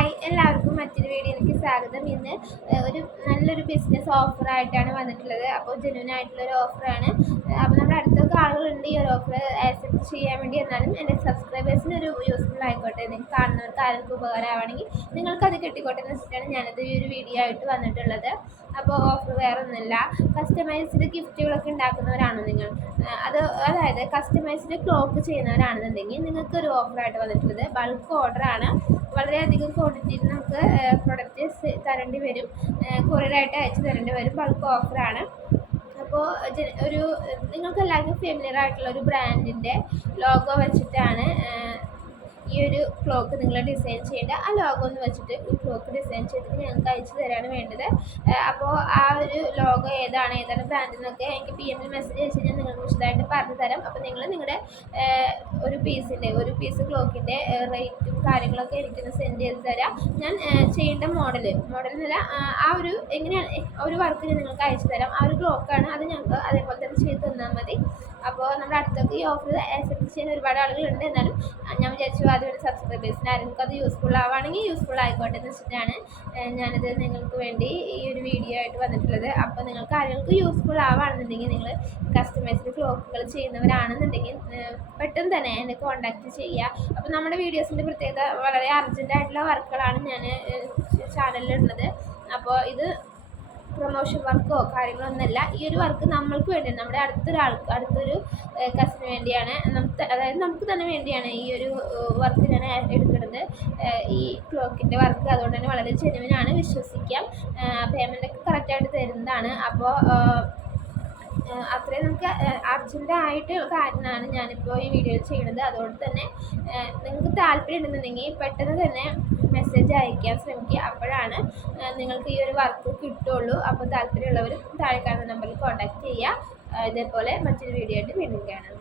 Hi എല്ലാവർക്കും മറ്റൊരു വീഡിയോയിലേക്ക് സ്വാഗതം. ഇന്ന് ഒരു നല്ലൊരു ബിസിനസ് ഓഫറായിട്ടാണ് വന്നിട്ടുള്ളത്. അപ്പോൾ ജെന്യൂൻ ആയിട്ടുള്ളൊരു ഓഫറാണ്. അപ്പോൾ നമ്മുടെ അടുത്തൊക്കെ ആളുകളുണ്ട് ഈ ഒരു ഓഫർ ആക്സെപ്റ്റ് ചെയ്യാൻ വേണ്ടി. എന്നാലും എൻ്റെ സബ്സ്ക്രൈബേഴ്സിന് ഒരു യൂസ്ഫുൾ ആയിക്കോട്ടെ, നിങ്ങൾക്ക് കാണുന്നവർക്ക് ആർക്കും ഉപകാരമാണെങ്കിൽ നിങ്ങൾക്കത് കിട്ടിക്കോട്ടെ എന്ന് വെച്ചിട്ടാണ് ഞാനത് ഈ ഒരു വീഡിയോ ആയിട്ട് വന്നിട്ടുള്ളത്. അപ്പോൾ ഓഫർ വേറെ ഒന്നുമില്ല, കസ്റ്റമൈസ്ഡ് ഗിഫ്റ്റുകളൊക്കെ ഉണ്ടാക്കുന്നവരാണോ നിങ്ങൾ, അതായത് കസ്റ്റമൈസ്ഡ് ക്ലോക്ക് ചെയ്യുന്നവരാണെന്നുണ്ടെങ്കിൽ നിങ്ങൾക്കൊരു ഓഫറായിട്ട് വന്നിട്ടുള്ളത് ബൾക്ക് ഓർഡറാണ്. വളരെയധികം ക്വാണ്ടിറ്റിയിൽ നമുക്ക് പ്രൊഡക്റ്റ് തരേണ്ടി വരും, കൊറിയറായിട്ട് അയച്ചു തരേണ്ടി വരും. ബൾക്ക് ഓഫറാണ്. അപ്പോൾ ഒരു നിങ്ങൾക്ക് എല്ലാവർക്കും ഫെമിലിയർ ആയിട്ടുള്ള ഒരു ബ്രാൻഡിൻ്റെ ലോഗോ വെച്ചിട്ടാണ് ഈ ഒരു ക്ലോക്ക് നിങ്ങൾ ഡിസൈൻ ചെയ്യേണ്ടത്. ആ ലോഗോ ഒന്ന് വെച്ചിട്ട് ഈ ക്ലോക്ക് ഡിസൈൻ ചെയ്തിട്ട് ഞങ്ങൾക്ക് അയച്ചു തരാണ് വേണ്ടത്. അപ്പോൾ ആ ഒരു ലോഗോ ഏതാണ് ബ്രാൻഡ് എന്നൊക്കെ എനിക്ക് PM മെസ്സേജ് അയച്ചു കഴിഞ്ഞാൽ നിങ്ങൾക്ക് വിശദമായിട്ട് പറഞ്ഞു തരാം. അപ്പോൾ നിങ്ങൾ നിങ്ങളുടെ ഒരു പീസ് ക്ലോക്കിൻ്റെ റേറ്റും കാര്യങ്ങളൊക്കെ എനിക്കൊന്ന് സെൻഡ് ചെയ്ത് തരാം. ഞാൻ ചെയ്യേണ്ട മോഡൽ എന്നല്ല, ആ ഒരു എങ്ങനെയാണ് ഒരു വർക്ക് ഞാൻ നിങ്ങൾക്ക് അയച്ചു തരാം. ആ ഒരു ക്ലോക്കാണ്, അത് ഞങ്ങൾക്ക് അതേപോലെ തന്നെ ചെയ്ത് തന്നാൽ മതി. അപ്പോൾ നമ്മുടെ അടുത്തൊക്കെ ഈ ഓഫർ ആക്സെപ്റ്റ് ചെയ്യാൻ ഒരുപാട് ആളുകളുണ്ട്. എന്നാലും ഞാൻ വിചാരിച്ചു ആദ്യം സബ്സ്ക്രൈബേഴ്സിന് ആരെങ്കിലും അത് യൂസ്ഫുൾ ആവുകയാണെങ്കിൽ യൂസ്ഫുൾ ആയിക്കോട്ടെ എന്ന് വെച്ചിട്ടാണ് ഞാനിത് നിങ്ങൾക്ക് വേണ്ടി ഈ ഒരു വീഡിയോ ആയിട്ട് വന്നിട്ടുള്ളത്. അപ്പോൾ നിങ്ങൾക്ക് ആരെങ്കിലും യൂസ്ഫുൾ ആവുകയാണെന്നുണ്ടെങ്കിൽ, നിങ്ങൾ കസ്റ്റമൈസ്ഡ് ക്ലോക്കുകൾ ചെയ്യുന്നവരാണെന്നുണ്ടെങ്കിൽ പെട്ടെന്ന് തന്നെ എന്നെ കോൺടാക്റ്റ് ചെയ്യുക. അപ്പോൾ നമ്മുടെ വീഡിയോസിൻ്റെ പ്രത്യേകത വളരെ അർജൻറ്റായിട്ടുള്ള വർക്കുകളാണ് ഞാൻ ചാനലിലിടുന്നത്. അപ്പോൾ ഇത് പ്രൊമോഷൻ വർക്കോ കാര്യങ്ങളൊന്നുമല്ല. ഈ ഒരു വർക്ക് നമ്മൾക്ക് വേണ്ടിയാണ്, നമ്മുടെ അടുത്തൊരു കസിന് വേണ്ടിയാണ്, അതായത് നമുക്ക് തന്നെ വേണ്ടിയാണ് ഈ ഒരു വർക്ക് ഞാൻ എടുക്കുന്നത്, ഈ ക്ലോക്കിൻ്റെ വർക്ക്. അതുകൊണ്ട് തന്നെ വളരെ ജെന്യുവിനാണ്, വിശ്വസിക്കാം. പേയ്മെൻറ്റൊക്കെ കറക്റ്റായിട്ട് തരുന്നതാണ്. അപ്പോൾ അത്രയും നമുക്ക് അർജൻറ്റായിട്ട് കാര്യമാണ് ഞാനിപ്പോൾ ഈ വീഡിയോയിൽ ചെയ്യുന്നത്. അതുകൊണ്ട് തന്നെ നിങ്ങൾക്ക് താല്പര്യം ഉണ്ടെന്നുണ്ടെങ്കിൽ പെട്ടെന്ന് തന്നെ മെസ്സേജ് അയക്കാൻ ശ്രമിക്കുക. അപ്പോഴാണ് നിങ്ങൾക്ക് ഈ ഒരു വർക്ക് കിട്ടുള്ളൂ. അപ്പോൾ താല്പര്യമുള്ളവർ താഴെ കാണുന്ന നമ്പറിൽ കോൺടാക്റ്റ് ചെയ്യുക. ഇതേപോലെ മറ്റൊരു വീഡിയോ ആയിട്ട് വീണ്ടും കാണാം.